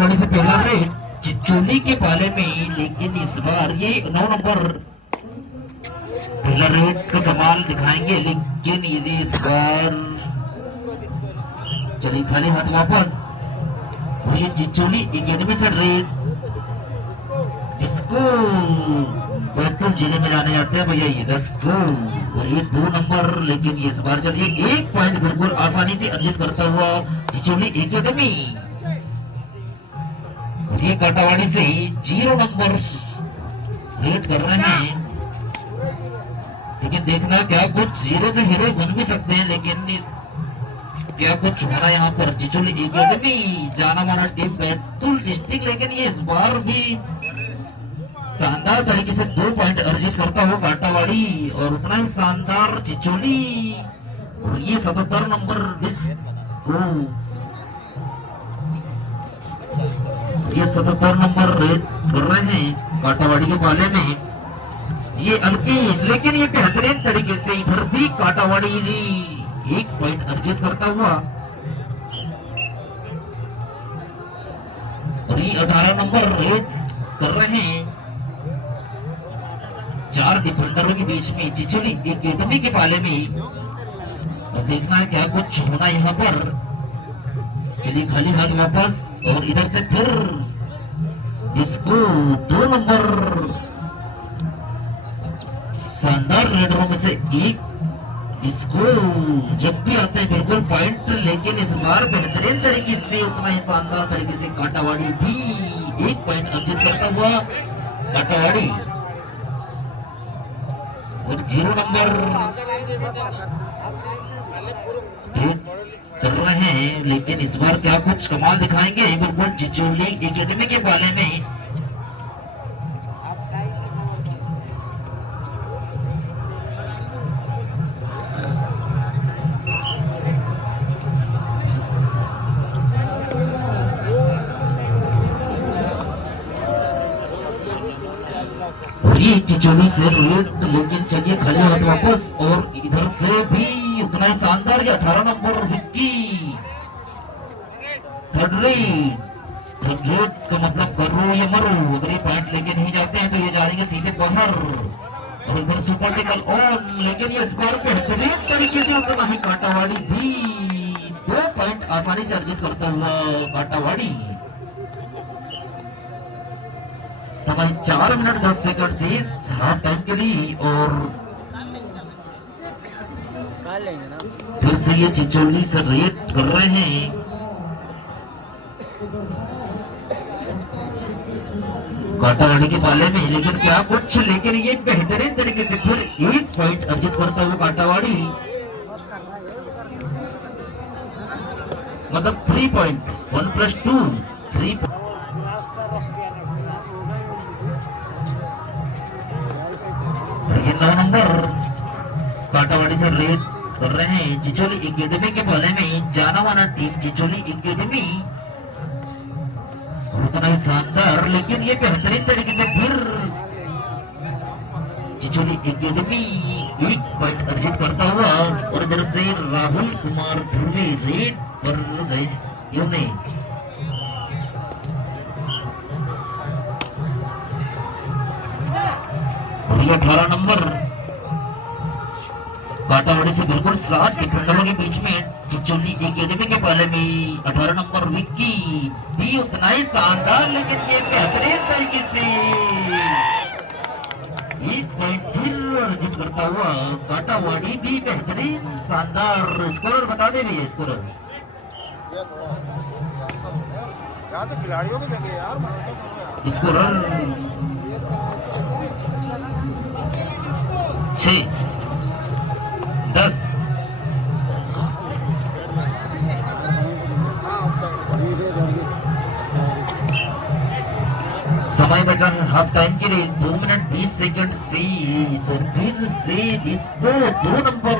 काटावाड़ी से पहला रेड चिचोली के पाले में, लेकिन इस बार ये 9 नंबर पहला रेड का कमाल दिखाएंगे, लेकिन इस बार चलिए खाली हाथ वापस। और ये चिचोली एकेडमी से रेड, इसको बैतूल जिले में जाने जाते हैं भैया ये 10 को। और ये 2 नंबर, लेकिन इस बार चलिए 1 पॉइंट बिल्कुल आसानी से अर्जित करता हुआ चिचोली एकेडमी। और ये काटावाड़ी से 0 नंबर रेड कर रहे हैं, लेकिन देखना क्या कुछ 0 से हीरो बन भी सकते हैं, लेकिन क्या कुछ हो रहा है यहाँ पर। चिचोली एकेडमी जाना माना टीम बैतूल डिस्ट्रिक्ट, लेकिन ये इस बार भी शानदार तरीके से 2 पॉइंट अर्जित करता हो काटावाड़ी, और उतना ही शानदार चिचोली। और ये 77 नंबर ये 77 नंबर रेड कर रहे हैं काटावाड़ी के पाले में ये अलकेश, लेकिन ये बेहतरीन तरीके से इधर भी काटावाड़ी ने 1 पॉइंट अर्जित करता हुआ। और ये 18 नंबर रेड कर रहे हैं 4 डिफेंडरों के बीच में चिचोली एकेडमी के पाले में। और देखना है क्या कुछ होना यहाँ पर। चलिए खाली हाथ वापस, और इधर से फिर इसको 2 नंबर शानदार रेडरों में से एक, इसको जब भी आते हैं बिल्कुल पॉइंट, लेकिन इस बार बेहतरीन तरीके से उतना ही शानदार तरीके से काटावाड़ी भी 1 पॉइंट अर्जित करता हुआ काटावाड़ी। और 0 नंबर कर रहे हैं, लेकिन इस बार क्या कुछ कमाल दिखाएंगे बिल्कुल चिचोली एकेडमी के पाले में। ये चिचोली से रेड, लेकिन चलिए खड़े हाथ वापस, और इधर से भी उतना ही शानदार। 18 नंबर विक्की थर्ड रेड का मतलब करो या मरो, अगर ये पॉइंट लेके नहीं जाते हैं तो ये जाएंगे सीधे बाहर। और इधर सुपर टेकल ऑन, लेकिन ये स्कोर बेहतरीन तरीके से उतना ही काटावाड़ी भी 2 पॉइंट आसानी से अर्जित करता हुआ काटावाड़ी। समय 4 मिनट 10 सेकंड से हाफ टाइम के लिए। और फिर से ये चिचोली से रेड कर रहे हैं काटावाड़ी के पाले में, लेकिन क्या कुछ, लेकिन ये बेहतरीन तरीके से फिर 1 पॉइंट अर्जित करता हुआ काटावाड़ी, मतलब 3 पॉइंट 1 + 2 3 पॉइंट। ये 9 नंबर काटावाड़ी से रेड कर रहे हैं चिचोली एकेडमी के पाले में, जाना माना टीम चिचोली एकेडमी। उतना ही शानदार, लेकिन ये बेहतरीन तरीके से फिर चिचोली एकेडमी 1 पॉइंट अर्जित करता हुआ। और इधर से राहुल कुमार ध्रुवे रेड पर गए इन्होंने। और ये 18 नंबर काटावाड़ी से बिल्कुल 7 डिफेंडरों के बीच में चिचोली एकेडमी के पाले में 18 नंबर विक्की भी उतना ही शानदार, लेकिन ये बेहतरीन तरीके से 1 पॉइंट फिर अर्जित करता हुआ काटावाड़ी भी बेहतरीन शानदार। स्कोरर बता दे रही है स्कोरर खिलाड़ियों की जगह यार, स्कोरर 6 10 समय बचा हाफ टाइम के लिए 2 मिनट 20 सेकंड से। फिर से इसको 2 नंबर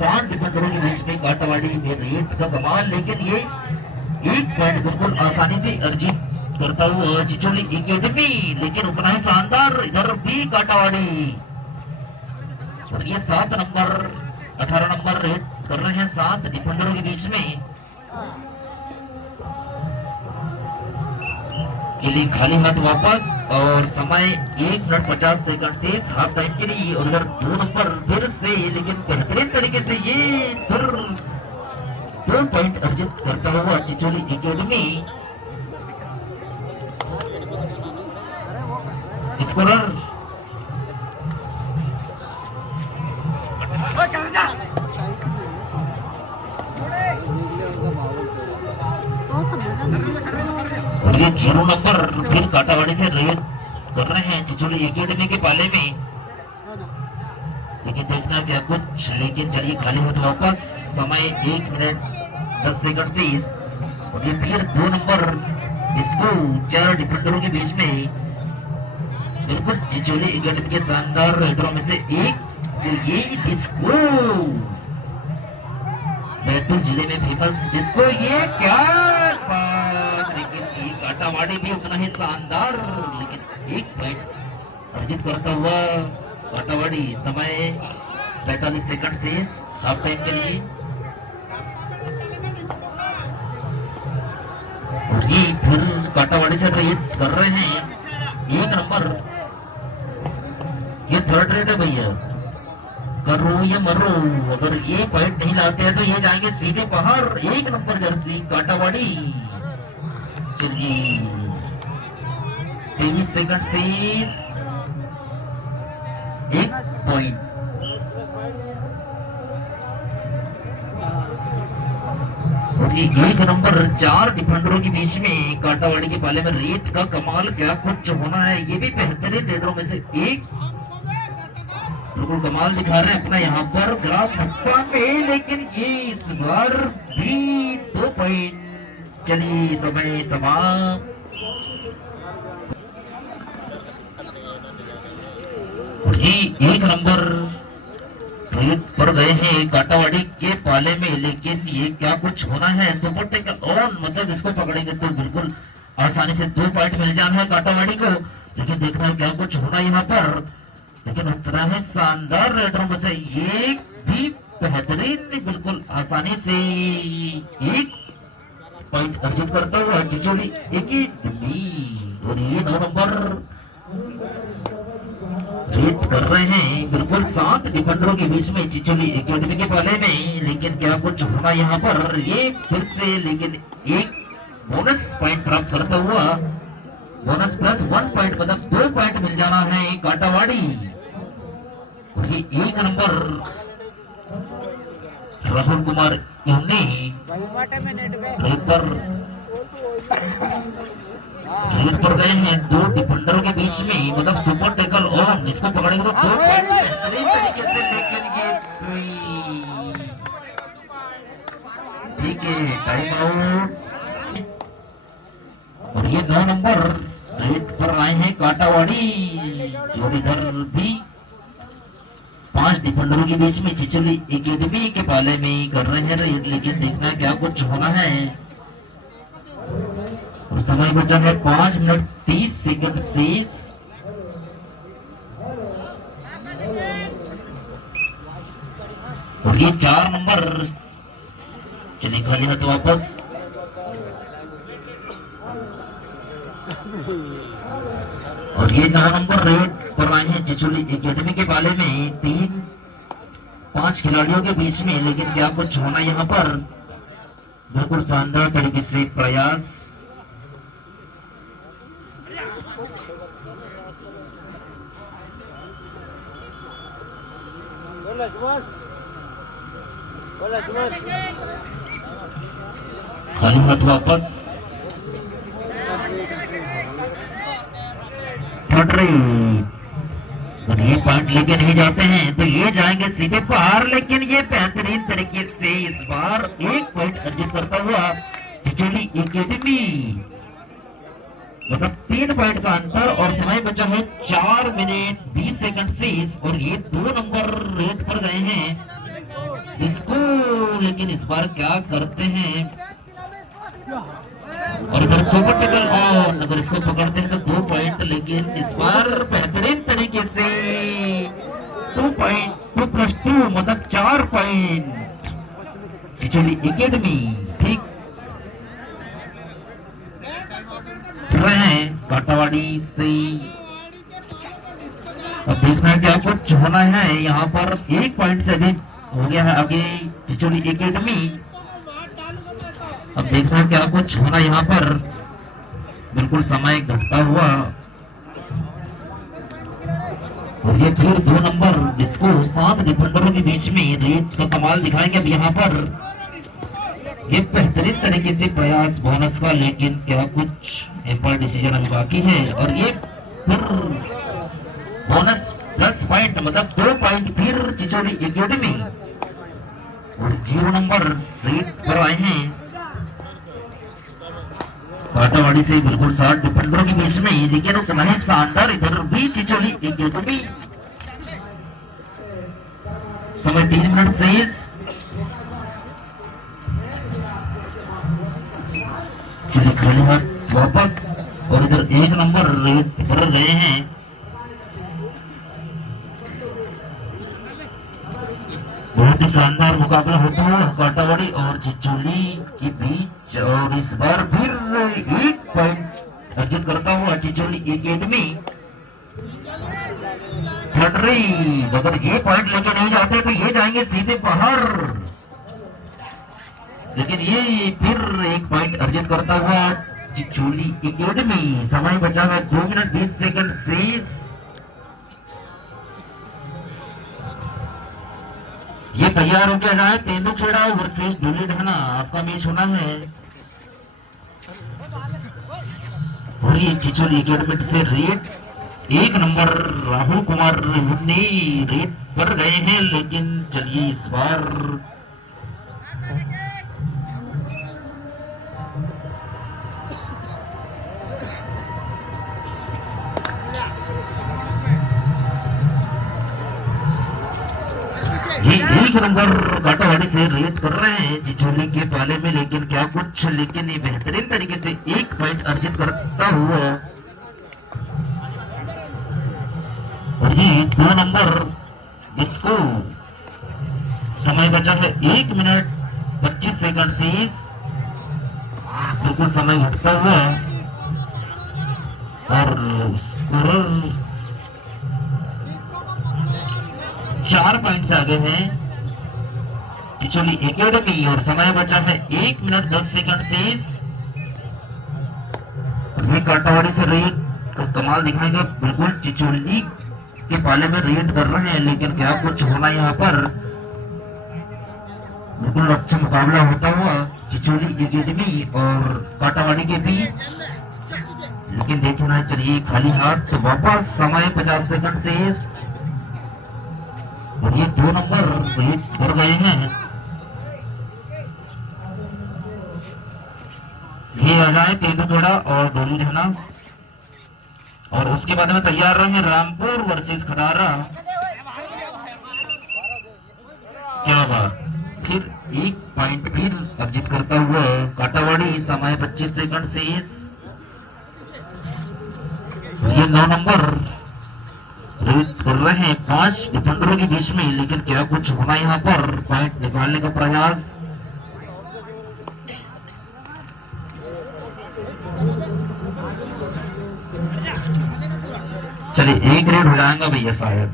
7 डिफेंडरों के बीच में काटावाड़ी में रेड का कमाल, लेकिन ये 1 पॉइंट बिल्कुल आसानी से अर्जित करता हुआ चिचोली एकेडमी, लेकिन उतना ही शानदार इधर भी काटावाड़ी। और ये 7 नंबर 18 नंबर रेड कर रहे हैं 7 डिफेंडरों के बीच में। चलिए खाली हाथ वापस और समय 1 मिनट 50 सेकंड से हाफ टाइम के लिए। और उधर 2 नंबर फिर से, लेकिन बेहतरीन तरीके से ये फिर 2 पॉइंट अर्जित करता हुआ चिचोली एकेडमी। स्कोरर और ये 0 नंबर फिर काटावाड़ी से रेड कर रहे हैं चिचोली एकेडमी के पाले में, लेकिन देखना क्या कुछ। लेकिन चलिए खाली हाथ वापस, समय 1 मिनट 10 सेकंड से। और ये फिर 2 नंबर, इसको 4 डिफेंडरों के बीच में बिल्कुल चिचोली एकेडमी के शानदार रेडरों में से एक। ये डिस्को बैतूल जिले में फेमस डिस्को, ये क्या बात। लेकिन ये काटावाड़ी भी उतना ही शानदार, लेकिन 1 पॉइंट अर्जित करता हुआ काटावाड़ी। समय 45 सेकंड से हाफ टाइम के लिए। और ये फिर काटावाड़ी से रेस कर रहे हैं 1 नंबर। ये थर्ड रेट है भैया, करो या मरो। अगर ये पॉइंट नहीं लाते हैं तो ये जाएंगे सीधे बाहर। 1 नंबर जर्सी काटावाड़ी। चलिए 23 सेकंड से 1 पॉइंट। और ये 1 नंबर 4 डिफेंडरों के बीच में काटावाड़ी के पाले में रेट का कमाल क्या कुछ होना है। ये भी बेहतरीन रेडरों में से एक, बिल्कुल कमाल दिखा रहे हैं अपना यहाँ पर ग्राफ हट्टा में। लेकिन ये इस बार भी 2 पॉइंट। चलिए समय समाप्त। और ये 1 नंबर रेड पर गए हैं काटावाड़ी के पाले में, लेकिन ये क्या कुछ होना है। सुपर टेकल ऑन, मतलब इसको पकड़ेंगे तो बिल्कुल आसानी से 2 पॉइंट मिल जाना है काटावाड़ी को। लेकिन देखना क्या कुछ होना यहाँ पर। लेकिन उतना है शानदार रेडरों में से ये भी बेहतरीन, बिल्कुल आसानी से 1 पॉइंट अर्जित करता हुआ चिचोली एकेडमी। और ये 9 नंबर रेड कर रहे हैं बिल्कुल 7 डिफेंडरों के बीच में चिचोली एकेडमी के पाले में। लेकिन क्या कुछ होना यहाँ पर। ये फिर से लेकिन 1 बोनस पॉइंट प्राप्त करता हुआ, बोनस प्लस 1 पॉइंट, मतलब 2 पॉइंट मिल जाना है काटावाड़ी। ये 1 नंबर राहुल कुमार रेड पर गए हैं 2 डिफेंडरों के बीच में, मतलब सुपर टैकल ऑन। इसको पकड़ेंगे तो 2 पॉइंट तरीके से। लेकिन ये ठीक है, टाइम आउट। और ये 9 नंबर रेड पर आए हैं काटावाड़ी, जो इधर भी 5 डिफेंडरों के बीच में चिचोली एकेडमी के पाले में कर रहे हैं रेड। लेकिन देखना क्या कुछ होना है। और समय बचा है 5 मिनट 30 सेकंड से। और ये 4 नंबर, चलिए खाली हाथ वापस। और ये 9 नंबर रेड पर आए हैं चिचोली एकेडमी के पाले में 3-5 खिलाड़ियों के बीच में। लेकिन क्या कुछ होना यहाँ पर। बिल्कुल शानदार तरीके से प्रयास। खाली हाथ वापस। ये पॉइंट लेके नहीं जाते हैं तो ये जाएंगे सीधे बाहर। लेकिन ये बेहतरीन तरीके से इस बार 1 पॉइंट अर्जित करता हुआ चिचोली एकेडमी, मतलब 3 पॉइंट का अंतर। और समय बचा है 4 मिनट 20 सेकंड से। और ये 2 नंबर रेड पर गए हैं इसको, लेकिन इस बार क्या करते हैं। और इधर सुपर टैकल ऑन, अगर इसको पकड़ते हैं तो 2 पॉइंट। लेकिन इस बार बेहतरीन तरीके से 2 पॉइंट, 2 + 2 मतलब 4 पॉइंट चिचोली एकेडमी ठीक रहे हैं। काटावाड़ी से। अब देखना है क्या कुछ होना है यहाँ पर। एक पॉइंट से अधिक हो गया है आगे चिचोली एकेडमी। अब देखना है क्या कुछ होना यहाँ पर। बिल्कुल समय घटता हुआ और ये फिर 2 नंबर जिसको 7 डिफेंडरों के बीच में रेत का कमाल दिखाएंगे। अब यहाँ पर ये बेहतरीन तरीके से प्रयास बोनस का, लेकिन क्या कुछ एम्पायर डिसीजन अभी बाकी है। और ये फिर बोनस प्लस पॉइंट मतलब 2 पॉइंट फिर चिचोली एकेडमी और 0 नंबर रेत पर आए हैं काटावाड़ी से। बिल्कुल 7 डिफेंडरों के बीच में, लेकिन उतना ही शानदार इधर भी चिचोली एकेडमी। समय 3 मिनट शेष। खाली हाथ वापस और इधर 1 नंबर रेड कर रहे हैं। बहुत ही शानदार मुकाबला होता है काटावाड़ी और चिचोली के बीच। और इस बार फिर 1 पॉइंट अर्जित करता हुआ चिचोली एकेडमी। अगर ये पॉइंट लेके नहीं जाते तो ये जाएंगे सीधे बाहर, लेकिन ये फिर 1 पॉइंट अर्जित करता हुआ चिचोली एकेडमी। समय बचा है 2 मिनट 20 सेकंड शेष। ये तैयार हो गया जाए तेंदुखेड़ा वर्सेस धूलीधाना, आपका मैच होना है। और ये चिचोली एकेडमी से रेड 1 नंबर राहुल कुमार ने रेड पर गए हैं, लेकिन चलिए इस बार ये 1 नंबर काटावाड़ी से रेड कर रहे हैं चिचोली के पाले में, लेकिन क्या कुछ, लेकिन ये बेहतरीन तरीके से 1 पॉइंट अर्जित करता हुआ। और ये 2 नंबर जिसको समय बचा है 1 मिनट 25 सेकंड शेष। बिल्कुल समय घटता हुआ और 4 पॉइंट से आगे हैं चिचोली एकेडमी। और समय बचा है 1 मिनट 10 सेकंड शेष। ये काटावाड़ी से रेड का कमाल दिखाएंगे। बिल्कुल चिचोली के पाले में रेड कर रहे हैं, लेकिन क्या कुछ होना यहाँ पर। बिल्कुल अच्छा मुकाबला होता हुआ चिचोली एकेडमी और काटावाड़ी के बीच, लेकिन देखना चलिए खाली हाथ तो वापस। समय 50 सेकंड शेष और ये 2 नंबर रेड कर गए हैं। ये आ जाए तेंदुखेड़ा और धूलीधाना, और उसके बाद में तैयार रहे रामपुर वर्सेस खटारा। क्या बात, फिर 1 पॉइंट फिर अर्जित करता हुआ काटावाड़ी। समय 25 सेकंड शेष। ये 9 नंबर रेड कर रहे हैं 5 डिफेंडरों के बीच में, लेकिन क्या कुछ होना यहाँ पर। पॉइंट निकालने का प्रयास। चलिए 1 रेड हो जाएगा भैया शायद।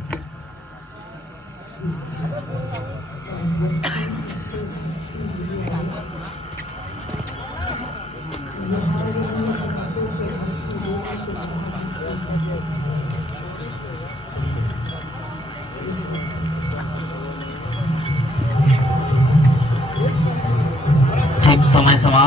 ठीक समय समाप्त।